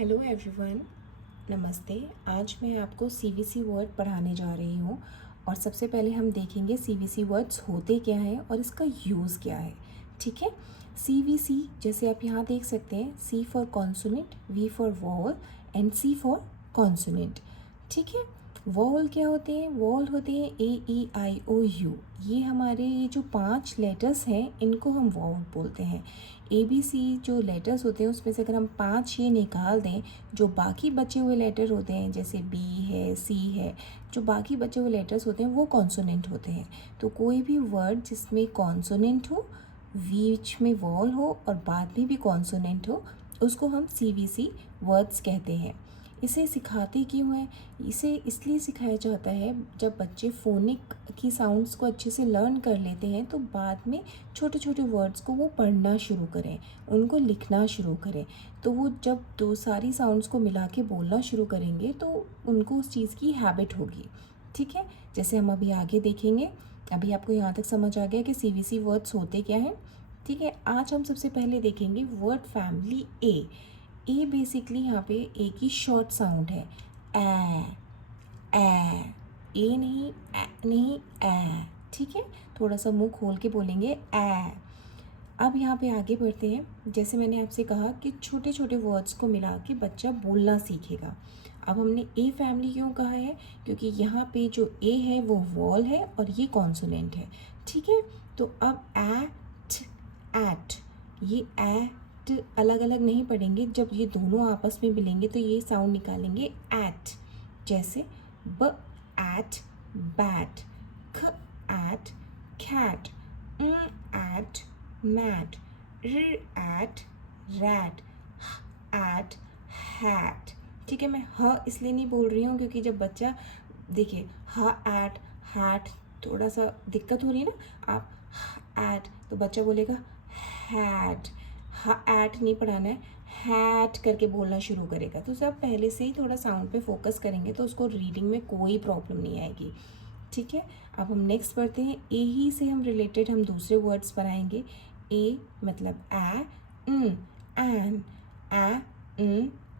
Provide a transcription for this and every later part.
Hello everyone, नमस्ते। आज मैं आपको सीवीसी वर्ड पढ़ाने जा रही हूँ और सबसे पहले हम देखेंगे सीवीसी वर्ड्स होते क्या हैं और इसका यूज़ क्या है। ठीक है, सीवीसी जैसे आप यहाँ देख सकते हैं, C for consonant, V for vowel and C for consonant. ठीक है, वॉवल क्या होते हैं? वॉवल होते हैं AEIOU। ये हमारे ये जो 5 लेटर्स हैं इनको हम वॉवल बोलते हैं। ABC जो लेटर्स होते हैं उसमें से अगर हम 5 ये निकाल दें, जो बाकी बचे हुए लेटर होते हैं जैसे B है, C है, जो बाकी बचे हुए लेटर्स होते हैं वो कॉन्सोनेंट होते हैं। तो कोई भी वर्ड जिसमें कॉन्सोनेंट हो, बीच में वॉवल हो और बाद में भी कॉन्सोनेंट हो, उसको हम CVC वर्ड्स कहते हैं। इसे सिखाते क्यों हैं? इसे इसलिए सिखाया जाता है जब बच्चे फोनिक की साउंड्स को अच्छे से लर्न कर लेते हैं तो बाद में छोटे छोटे वर्ड्स को वो पढ़ना शुरू करें, उनको लिखना शुरू करें। तो वो जब दो सारी साउंड्स को मिला के बोलना शुरू करेंगे तो उनको उस चीज़ की हैबिट होगी। ठीक है, जैसे हम अभी आगे देखेंगे। अभी आपको यहाँ तक समझ आ गया कि CVC वर्ड्स होते क्या हैं। ठीक है, आज हम सबसे पहले देखेंगे वर्ड फैमिली ए बेसिकली यहाँ पे ए की शॉर्ट साउंड है। ए नहीं ए। ठीक है, थोड़ा सा मुंह खोल के बोलेंगे ए। अब यहाँ पे आगे बढ़ते हैं। जैसे मैंने आपसे कहा कि छोटे छोटे वर्ड्स को मिला के बच्चा बोलना सीखेगा। अब हमने ए फैमिली क्यों कहा है? क्योंकि यहाँ पे जो ए है वो वॉल है और ये कॉन्सोनेंट है। ठीक है, तो अब एट, ये एट अलग अलग नहीं पढ़ेंगे। जब ये दोनों आपस में मिलेंगे तो ये साउंड निकालेंगे एट। जैसे ब एट बैट, ख at cat, at mat, at rat, at hat. ठीक है, मैं ह इसलिए नहीं बोल रही हूँ क्योंकि जब बच्चा देखिए ह एट हैट थोड़ा सा दिक्कत हो रही है ना, आप एट तो बच्चा बोलेगा हैट। एट नहीं पढ़ाना है, हैट करके बोलना शुरू करेगा। तो सब पहले से ही थोड़ा साउंड पे फोकस करेंगे तो उसको रीडिंग में कोई प्रॉब्लम नहीं आएगी। ठीक है, अब हम नेक्स्ट पढ़ते हैं। ए ही से हम रिलेटेड हम दूसरे वर्ड्स बनाएंगे। ए मतलब एन,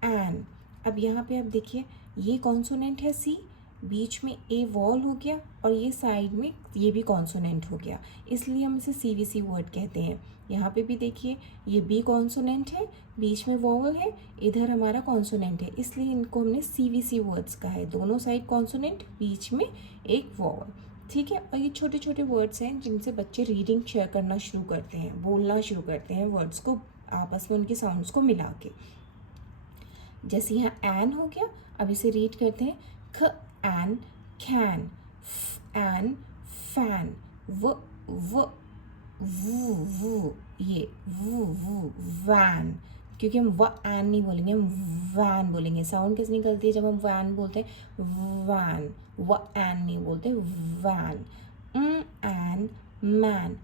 एन। अब यहाँ पे आप देखिए, ये कॉन्सोनेंट है सी, बीच में ए वॉल हो गया और ये साइड में ये भी कॉन्सोनेंट हो गया, इसलिए हम इसे CVC वर्ड कहते हैं। यहाँ पे भी देखिए, ये बी कॉन्सोनेंट है, बीच में वॉवल है, इधर हमारा कॉन्सोनेंट है, इसलिए इनको हमने CVC वर्ड्स कहा है। दोनों साइड कॉन्सोनेंट, बीच में एक वॉवल। ठीक है, और ये छोटे छोटे वर्ड्स हैं जिनसे बच्चे रीडिंग शेयर करना शुरू करते हैं, बोलना शुरू करते हैं वर्ड्स को आपस में उनकी साउंड्स को मिला के। जैसे यहाँ एन हो गया, अब इसे रीड करते हैं। ख एन कैन, फ एन फैन, व वू ये वू वैन। क्योंकि हम व एन नहीं बोलेंगे, हम वैन बोलेंगे। साउंड कैसे निकलती है जब हम वैन बोलते हैं? वैन। व एन नहीं बोलते, वैन। एन मैन,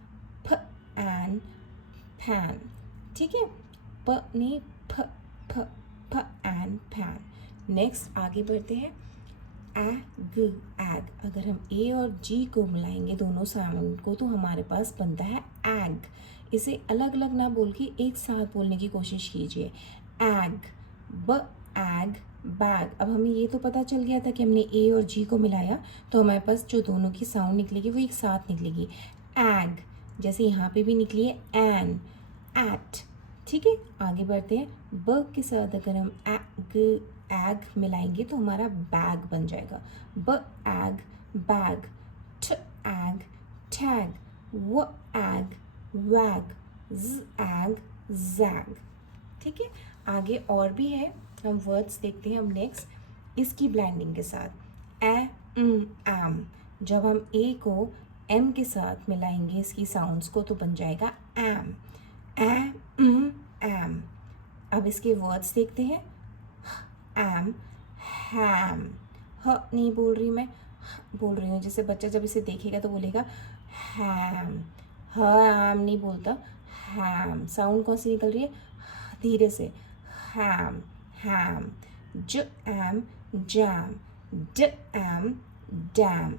फ एन फैन। ठीक है, प नहीं फ फ फ एन फैन। नेक्स्ट आगे बढ़ते हैं। एग, अगर हम ए और जी को मिलाएंगे दोनों साउंड को तो हमारे पास बनता है एग। इसे अलग अलग ना बोल के एक साथ बोलने की कोशिश कीजिए। एग, ब एग बैग। अब हमें ये तो पता चल गया था कि हमने ए और जी को मिलाया तो हमारे पास जो दोनों की साउंड निकलेगी वो एक साथ निकलेगी। एग, जैसे यहाँ पे भी निकली है एन, एट। ठीक है, आगे बढ़ते हैं। ब के साथ अगर हम एग मिलाएंगे तो हमारा बैग बन जाएगा। ब एग बैग, ठ एग टैग, व एग वैग, z एग जैग। ठीक है, आगे और भी है, हम वर्ड्स देखते हैं हम नेक्स्ट इसकी ब्लेंडिंग के साथ। एम, जब हम ए को एम के साथ मिलाएंगे इसकी साउंड्स को तो बन जाएगा एम, एम। अब इसके वर्ड्स देखते हैं। एम, हैम, ह नहीं बोल रही मैं, बोल रही हूँ। जैसे बच्चा जब इसे देखेगा तो बोलेगा हैम, हैम नहीं बोलता, हैम। साउंड कौन सी निकल रही है? धीरे से, हैम, हैम। ज एम जैम, ड am dam,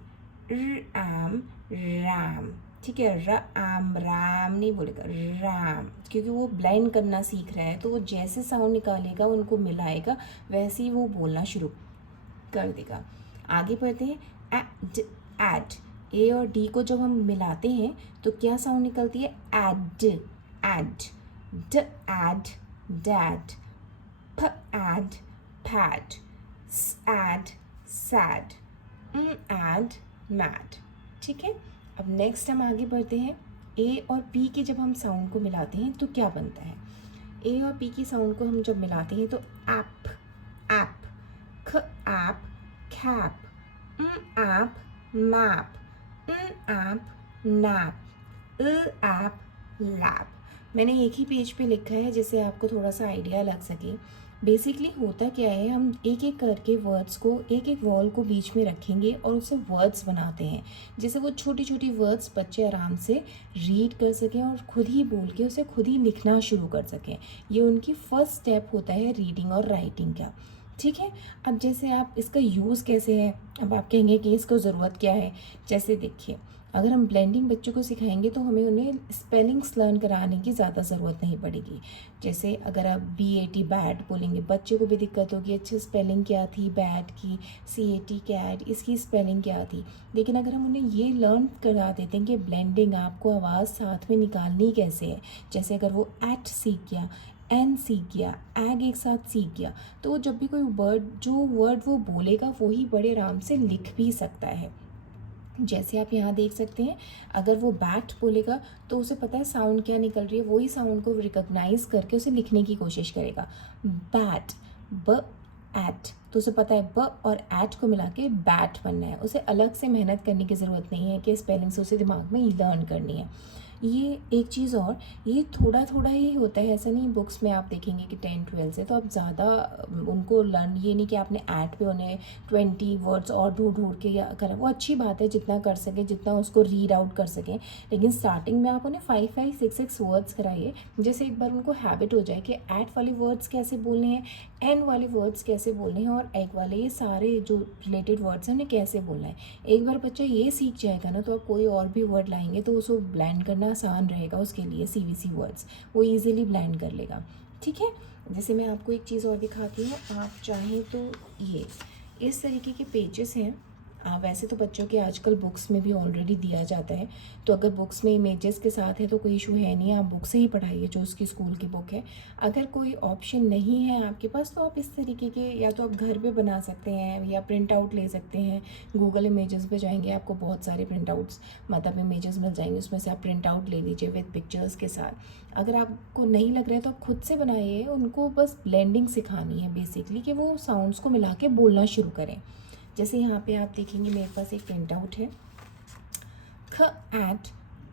r am ram. ठीक है। राम, राम नहीं बोलेगा, राम, क्योंकि वो ब्लेंड करना सीख रहा है, तो वो जैसे साउंड निकालेगा उनको मिलाएगा, वैसे ही वो बोलना शुरू कर देगा। आगे बढ़ते हैं, एड, एड। ए और डी को जब हम मिलाते हैं तो क्या साउंड निकलती है, एड, एड, ड एड, डैड, प एड, पैड, स एड, सैड, एड, मैड। ठीक है। अब नेक्स्ट हम आगे बढ़ते हैं, ए और पी के जब हम साउंड को मिलाते हैं तो क्या बनता है। ए और पी की साउंड को हम जब मिलाते हैं तो ऐप, ऐप, ख app, cap, app, map, app, nap, app, lap. मैंने एक ही पेज पे लिखा है जिससे आपको थोड़ा सा आइडिया लग सके। बेसिकली होता क्या है, हम एक एक करके वर्ड्स को, एक एक वॉल को बीच में रखेंगे और उससे वर्ड्स बनाते हैं, जिससे वो छोटी छोटी वर्ड्स बच्चे आराम से रीड कर सकें और खुद ही बोल के उसे खुद ही लिखना शुरू कर सकें। ये उनकी फर्स्ट स्टेप होता है रीडिंग और राइटिंग का। ठीक है। अब जैसे आप इसका यूज़ कैसे है, अब आप कहेंगे कि इसको ज़रूरत क्या है। जैसे देखिए, अगर हम ब्लेंडिंग बच्चों को सिखाएंगे तो हमें उन्हें स्पेलिंग्स लर्न कराने की ज़्यादा ज़रूरत नहीं पड़ेगी। जैसे अगर आप BAT बैट बोलेंगे, बच्चे को भी दिक्कत होगी, अच्छा स्पेलिंग क्या थी बैट की, CAT कैट, इसकी स्पेलिंग क्या थी। लेकिन अगर हम उन्हें ये लर्न करा देते हैं कि ब्लेंडिंग आपको आवाज़ साथ में निकालनी कैसे है, जैसे अगर वो एट सीख गया, एन सीख गया, एग एक साथ सीख गया, तो जब भी कोई जो वर्ड वो बोलेगा वही बड़े आराम से लिख भी सकता है। जैसे आप यहाँ देख सकते हैं, अगर वो बैट बोलेगा तो उसे पता है साउंड क्या निकल रही है, वही साउंड को रिकॉग्नाइज करके उसे लिखने की कोशिश करेगा। बैट, ब एट, तो उसे पता है ब और एट को मिला के बैट बनना है। उसे अलग से मेहनत करने की ज़रूरत नहीं है कि स्पेलिंग से उसे दिमाग में लर्न करनी है। ये एक चीज़ और, ये थोड़ा थोड़ा ही होता है, ऐसा नहीं बुक्स में आप देखेंगे कि 10-12 से तो आप ज़्यादा उनको लर्न, ये नहीं कि आपने ऐड पे उन्हें 20 वर्ड्स और ढूंढ ढूंढ के करा। वो अच्छी बात है जितना कर सकें, जितना उसको रीड आउट कर सकें, लेकिन स्टार्टिंग में आप उन्हें 5-5, 6-6 वर्ड्स कराइए, जैसे एक बार उनको हैबिट हो जाए कि ऐड वाले वर्ड्स कैसे बोलने हैं, एन वाले वर्ड्स कैसे बोलने हैं और एग वाले, ये सारे जो रिलेटेड वर्ड्स हैं उन्हें कैसे बोलना है। एक बार बच्चा ये सीख जाएगा ना, तो आप कोई और भी वर्ड लाएंगे तो उसको ब्लेंड करना आसान रहेगा उसके लिए। CVC वर्ड्स वो इजीली ब्लेंड कर लेगा। ठीक है। जैसे मैं आपको एक चीज़ और दिखाती हूँ, आप चाहें तो ये इस तरीके के पेजेस हैं। वैसे तो बच्चों के आजकल बुक्स में भी ऑलरेडी दिया जाता है, तो अगर बुक्स में इमेजेस के साथ है तो कोई इशू है नहीं, आप बुक से ही पढ़ाइए जो उसकी स्कूल की बुक है। अगर कोई ऑप्शन नहीं है आपके पास तो आप इस तरीके के, या तो आप घर पे बना सकते हैं या प्रिंट आउट ले सकते हैं। गूगल इमेजेस पे जाएंगे, आपको बहुत सारे प्रिंट आउट्स मतलब इमेजेस मिल जाएंगे, उसमें से आप प्रिंट आउट ले लीजिए विद पिक्चर्स के साथ। अगर आपको नहीं लग रहा है तो आप खुद से बनाइए, उनको बस ब्लेंडिंग सिखानी है बेसिकली, कि वो साउंड्स को मिला के बोलना शुरू करें। जैसे यहाँ पे आप देखेंगे मेरे पास एक प्रिंट आउट है, ख एट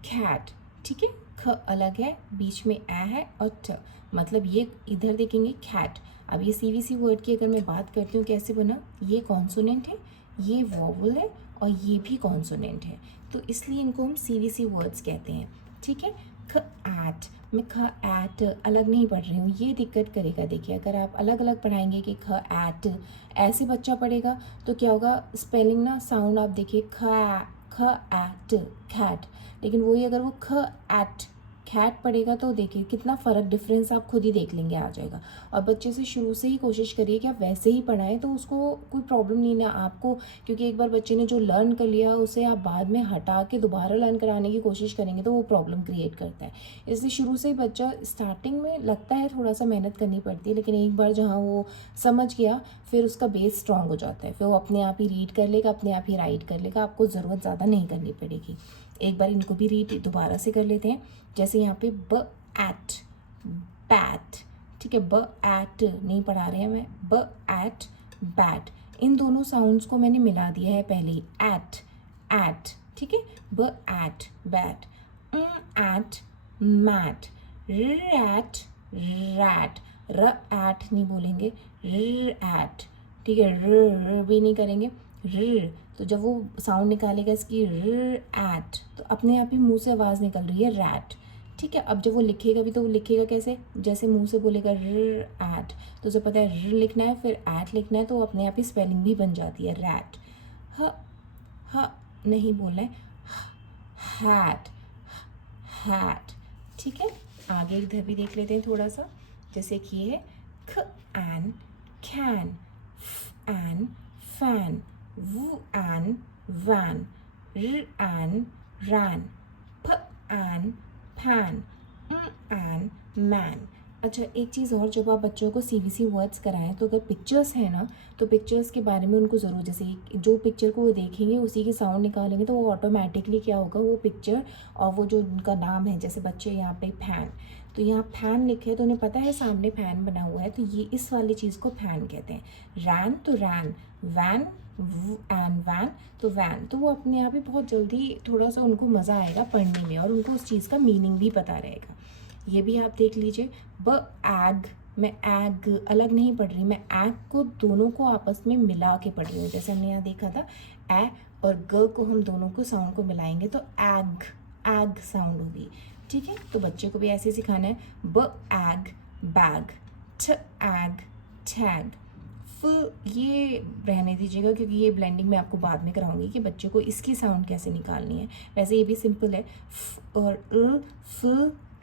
कैट। ठीक है, ख अलग है, बीच में ए है और ट, मतलब ये इधर देखेंगे कैट। अब ये CVC वर्ड की अगर मैं बात करती हूँ कैसे बना, ये कॉन्सोनेंट है, ये वॉवल है और ये भी कॉन्सोनेंट है, तो इसलिए इनको हम CVC वर्ड्स कहते हैं। ठीक है। ख एट, मैं ख एट अलग नहीं पढ़ रही हूँ, ये दिक्कत करेगा। देखिए अगर आप अलग अलग पढ़ाएंगे कि ख एट ऐसे बच्चा पढ़ेगा तो क्या होगा, स्पेलिंग ना, साउंड आप देखिए ख एट कैट, लेकिन वही अगर वो ख एट कैट पढ़ेगा तो देखिए कितना फ़र्क, डिफरेंस आप खुद ही देख लेंगे, आ जाएगा। और बच्चे से शुरू से ही कोशिश करिए कि आप वैसे ही पढ़ाएं, तो उसको कोई प्रॉब्लम नहीं ना आपको, क्योंकि एक बार बच्चे ने जो लर्न कर लिया उसे आप बाद में हटा के दोबारा लर्न कराने की कोशिश करेंगे तो वो प्रॉब्लम क्रिएट करता है। इसलिए शुरू से ही बच्चा, स्टार्टिंग में लगता है थोड़ा सा मेहनत करनी पड़ती है, लेकिन एक बार जहाँ वो समझ गया फिर उसका बेस स्ट्रॉन्ग हो जाता है, फिर वो अपने आप ही रीड कर लेगा, अपने आप ही राइट कर लेगा, आपको ज़रूरत ज़्यादा नहीं करनी पड़ेगी। एक बार इनको भी रीड दोबारा से कर लेते हैं। जैसे यहाँ पे ब एट बैट, ठीक है, ब एट नहीं पढ़ा रहे हैं मैं, ब एट बैट, इन दोनों साउंड्स को मैंने मिला दिया है पहले ही, एट एट, ठीक है, ब at bat, at mat, rat rat, र एट नहीं बोलेंगे, र एट, ठीक है, र भी नहीं करेंगे, र, तो जब वो साउंड निकालेगा इसकी र एट, तो अपने आप ही मुंह से आवाज़ निकल रही है रैट। ठीक है। अब जब वो लिखेगा भी तो वो लिखेगा कैसे, जैसे मुंह से बोलेगा र एट, तो उसे पता है र लिखना है फिर एट लिखना है, तो अपने आप ही स्पेलिंग भी बन जाती है रैट। ह नहीं बोलना है, हैट, हैट। ठीक है, आगे इधर भी देख लेते हैं थोड़ा सा, जैसे कि ये है ख एन कैन, फ an fan, w an van, r an ran, प एन पैन, एन मैन। अच्छा, एक चीज़ और, जब आप बच्चों को CBC वर्ड्स कराएं तो अगर पिक्चर्स हैं ना, तो पिक्चर्स के बारे में उनको ज़रूर, जैसे जो पिक्चर को वो देखेंगे उसी के साउंड निकालेंगे तो वो ऑटोमेटिकली क्या होगा, वो पिक्चर और वो जो उनका नाम है, जैसे बच्चे यहाँ पे फैन, तो यहाँ फैन लिखे है तो उन्हें पता है सामने फैन बना हुआ है, तो ये इस वाली चीज़ को फैन कहते हैं। रैन तो रैन, वैन एंड वैन तो वैन, तो वो अपने आप ही बहुत जल्दी थोड़ा सा उनको मज़ा आएगा पढ़ने में और उनको उस चीज़ का मीनिंग भी पता रहेगा। ये भी आप देख लीजिए, ब एग, मैं एग अलग नहीं पढ़ रही, मैं एग को दोनों को आपस में मिला के पढ़ रही हूँ। जैसे हमने यहाँ देखा था ए और ग को हम दोनों को साउंड को मिलाएंगे तो एग, एग साउंड होगी। ठीक है, तो बच्चे को भी ऐसे सिखाना है, ब एग बैग, ठ एग टैग, ये रहने दीजिएगा क्योंकि ये ब्लेंडिंग मैं आपको बाद में कराऊंगी कि बच्चों को इसकी साउंड कैसे निकालनी है। वैसे ये भी सिंपल है, फ और फ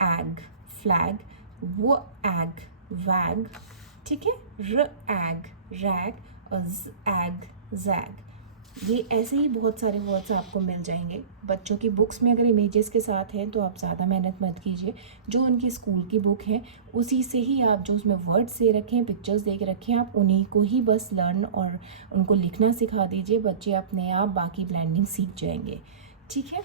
एग फ्लैग, वो एग वैग। ठीक है, र एग रैग और ज एग जैग। ये ऐसे ही बहुत सारे वर्ड्स आपको मिल जाएंगे। बच्चों की बुक्स में अगर इमेजेस के साथ हैं तो आप ज़्यादा मेहनत मत कीजिए, जो उनकी स्कूल की बुक है उसी से ही आप जो उसमें वर्ड्स दे रखे हैं, पिक्चर्स दे के रखे हैं, आप उन्हीं को ही बस लर्न और उनको लिखना सिखा दीजिए। बच्चे अपने आप बाकी ब्लेंडिंग सीख जाएंगे। ठीक है,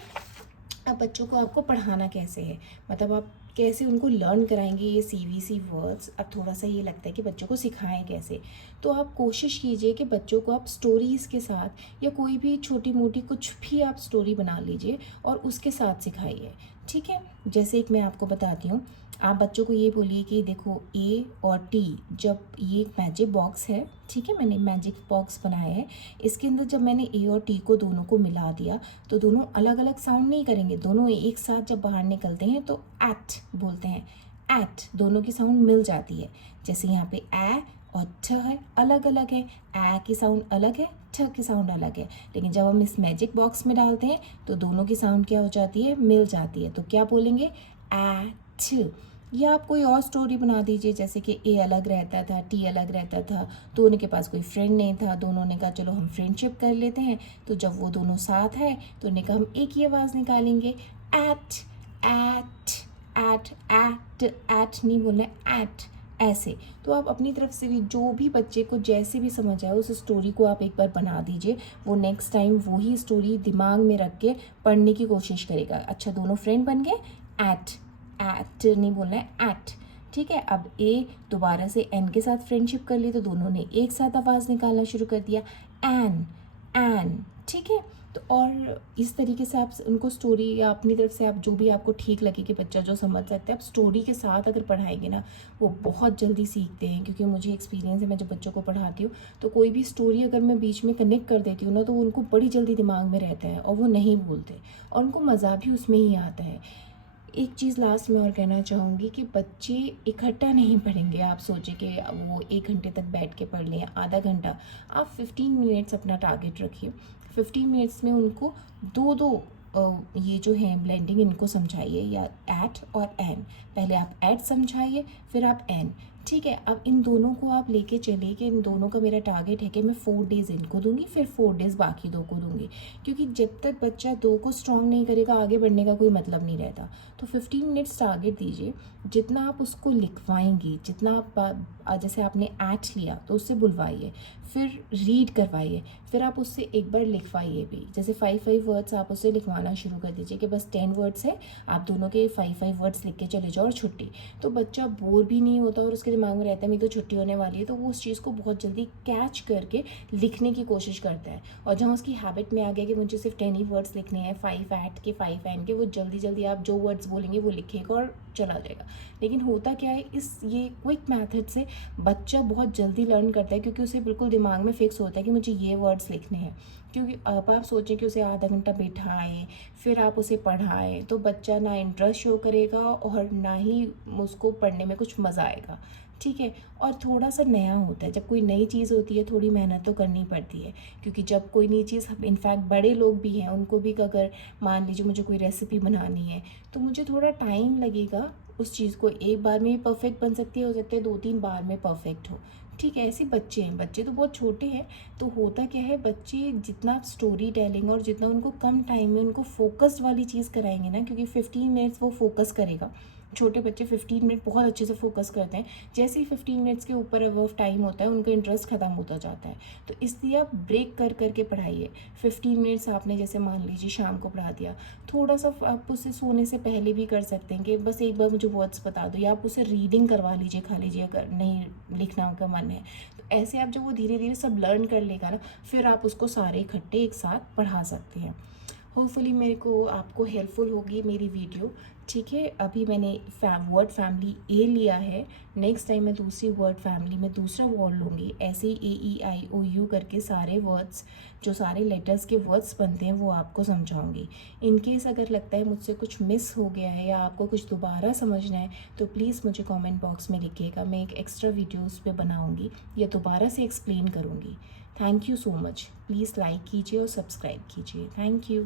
अब बच्चों को आपको पढ़ाना कैसे है, मतलब आप कैसे उनको लर्न कराएंगे ये CBC वर्ड्स। अब थोड़ा सा ये लगता है कि बच्चों को सिखाएं कैसे, तो आप कोशिश कीजिए कि बच्चों को आप स्टोरीज़ के साथ या कोई भी छोटी मोटी कुछ भी आप स्टोरी बना लीजिए और उसके साथ सिखाइए। ठीक है, जैसे एक मैं आपको बताती हूँ, आप बच्चों को ये बोलिए कि देखो A और T, जब ये एक मैजिक बॉक्स है, ठीक है, मैंने मैजिक बॉक्स बनाया है, इसके अंदर जब मैंने A और T को दोनों को मिला दिया तो दोनों अलग अलग साउंड नहीं करेंगे, दोनों एक साथ जब बाहर निकलते हैं तो एट बोलते हैं, एट, दोनों की साउंड मिल जाती है। जैसे यहाँ पे ए और ठ है, अलग अलग है, ए की साउंड अलग है, ठ की साउंड अलग है, लेकिन जब हम इस मैजिक बॉक्स में डालते हैं तो दोनों की साउंड क्या हो जाती है, मिल जाती है। तो क्या बोलेंगे, एट। या आप कोई और स्टोरी बना दीजिए, जैसे कि ए अलग रहता था, टी अलग रहता था, तो उनके पास कोई फ्रेंड नहीं था, दोनों ने कहा चलो हम फ्रेंडशिप कर लेते हैं, तो जब वो दोनों साथ है तो उन्हें कहा हम एक ही आवाज़ निकालेंगे, at at at at at नहीं बोलना है, एट, ऐसे। तो आप अपनी तरफ से भी जो भी बच्चे को जैसे भी समझ आए उस स्टोरी को आप एक बार बना दीजिए, वो नेक्स्ट टाइम वही स्टोरी दिमाग में रख के पढ़ने की कोशिश करेगा। अच्छा, दोनों फ्रेंड बन गए, एट, एट नहीं बोलना है, एट। ठीक है, अब ए दोबारा से एन के साथ फ्रेंडशिप कर ली तो दोनों ने एक साथ आवाज़ निकालना शुरू कर दिया, एन एन। ठीक है, तो और इस तरीके से आप उनको स्टोरी या अपनी तरफ से आप जो भी आपको ठीक लगे कि बच्चा जो समझ सकता है, आप स्टोरी के साथ अगर पढ़ाएंगे ना, वो बहुत जल्दी सीखते हैं। क्योंकि मुझे एक्सपीरियंस है, मैं जब बच्चों को पढ़ाती हूँ तो कोई भी स्टोरी अगर मैं बीच में कनेक्ट कर देती हूँ ना, तो उनको बड़ी जल्दी दिमाग में रहता है और वो नहीं भूलते और उनको मज़ा भी उसमें ही आता है। एक चीज़ लास्ट में और कहना चाहूँगी कि बच्चे इकट्ठा नहीं पढ़ेंगे। आप सोचें कि वो 1 घंटे तक बैठ के पढ़ लें, आधा घंटा, आप 15 मिनट्स अपना टारगेट रखिए। 15 मिनट्स में उनको दो दो ये जो है ब्लेंडिंग इनको समझाइए, या एट और एन। पहले आप एट समझाइए, फिर आप एन। ठीक है, अब इन दोनों को आप लेके चलिए कि इन दोनों का मेरा टारगेट है कि मैं 4 डेज़ इनको दूंगी, फिर 4 डेज़ बाकी 2 को दूंगी। क्योंकि जब तक बच्चा 2 को स्ट्रॉन्ग नहीं करेगा, आगे बढ़ने का कोई मतलब नहीं रहता। तो 15 मिनट्स टारगेट दीजिए। जितना आप उसको लिखवाएंगी, जितना आप जैसे आपने एट लिया तो उससे बुलवाइए, फिर रीड करवाइए, फिर आप उससे एक बार लिखवाइए भी। जैसे 5 वर्ड्स आप उससे लिखवाना शुरू कर दीजिए कि बस 10 वर्ड्स है, आप दोनों के 5 वर्ड्स लिख के चले जाओ और छुट्टी। तो बच्चा बोर भी नहीं होता और उसके दिमाग में रहता है मेरी तो छुट्टी होने वाली है, तो वो उस चीज़ को बहुत जल्दी कैच करके लिखने की कोशिश करता है। और जहाँ उसकी हैबिट में आ गया कि मुझे सिर्फ 10 ही वर्ड्स लिखने हैं, 5 एट के 5 एन के, वो जल्दी जल्दी आप जो वर्ड्स बोलेंगे वो लिखेगा और चला जाएगा। लेकिन होता क्या है, इस ये क्विक मेथड से बच्चा बहुत जल्दी लर्न करता है, क्योंकि उसे बिल्कुल दिमाग में फिक्स होता है कि मुझे ये वर्ड्स लिखने हैं। क्योंकि अब आप सोचें कि उसे आधा घंटा बिठाएं, फिर आप उसे पढ़ाएं, तो बच्चा ना इंटरेस्ट शो करेगा और ना ही उसको पढ़ने में कुछ मज़ा आएगा। ठीक है। और थोड़ा सा नया होता है, जब कोई नई चीज़ होती है थोड़ी मेहनत तो करनी पड़ती है, क्योंकि जब कोई नई चीज़, इनफैक्ट बड़े लोग भी हैं, उनको भी अगर मान लीजिए मुझे कोई रेसिपी बनानी है तो मुझे थोड़ा टाइम लगेगा उस चीज़ को, एक बार में परफेक्ट बन सकती है, हो सकता है 2-3 बार में परफेक्ट हो। ठीक है, ऐसे बच्चे हैं, बच्चे तो बहुत छोटे हैं। तो होता क्या है, बच्चे जितना स्टोरी टेलिंग और जितना उनको कम टाइम में उनको फोकस्ड वाली चीज़ कराएंगे ना, क्योंकि 15 मिनट्स वो फोकस करेगा। छोटे बच्चे 15 मिनट बहुत अच्छे से फोकस करते हैं। जैसे ही 15 मिनट्स के ऊपर अबव टाइम होता है उनका इंटरेस्ट ख़त्म होता जाता है। तो इसलिए आप ब्रेक कर करके पढ़ाइए। 15 मिनट्स आपने जैसे मान लीजिए शाम को पढ़ा दिया, थोड़ा सा आप उसे सोने से पहले भी कर सकते हैं कि बस एक बार मुझे वर्ड्स बता दो, या आप उसे रीडिंग करवा लीजिए, खा लीजिए अगर नहीं लिखना का मन है। तो ऐसे आप जब वो धीरे धीरे सब लर्न कर लेगा ना, फिर आप उसको सारे इकट्ठे एक साथ पढ़ा सकते हैं। होपफुली मेरे को आपको हेल्पफुल होगी मेरी वीडियो। ठीक है, अभी मैंने वर्ड फैमिली ए लिया है, नेक्स्ट टाइम मैं दूसरी वर्ड फैमिली में दूसरा वर्ड लूँगी। ऐसे ही AEIOU करके सारे वर्ड्स, जो सारे लेटर्स के वर्ड्स बनते हैं, वो आपको समझाऊंगी। इन केस अगर लगता है मुझसे कुछ मिस हो गया है या आपको कुछ दोबारा समझना है तो प्लीज़ मुझे कमेंट बॉक्स में लिखिएगा, मैं एक एक्स्ट्रा वीडियो उस पर बनाऊँगी या दोबारा से एक्सप्लेन करूँगी। Thank you so much. Please like कीजिए और सब्सक्राइब कीजिए। Thank you.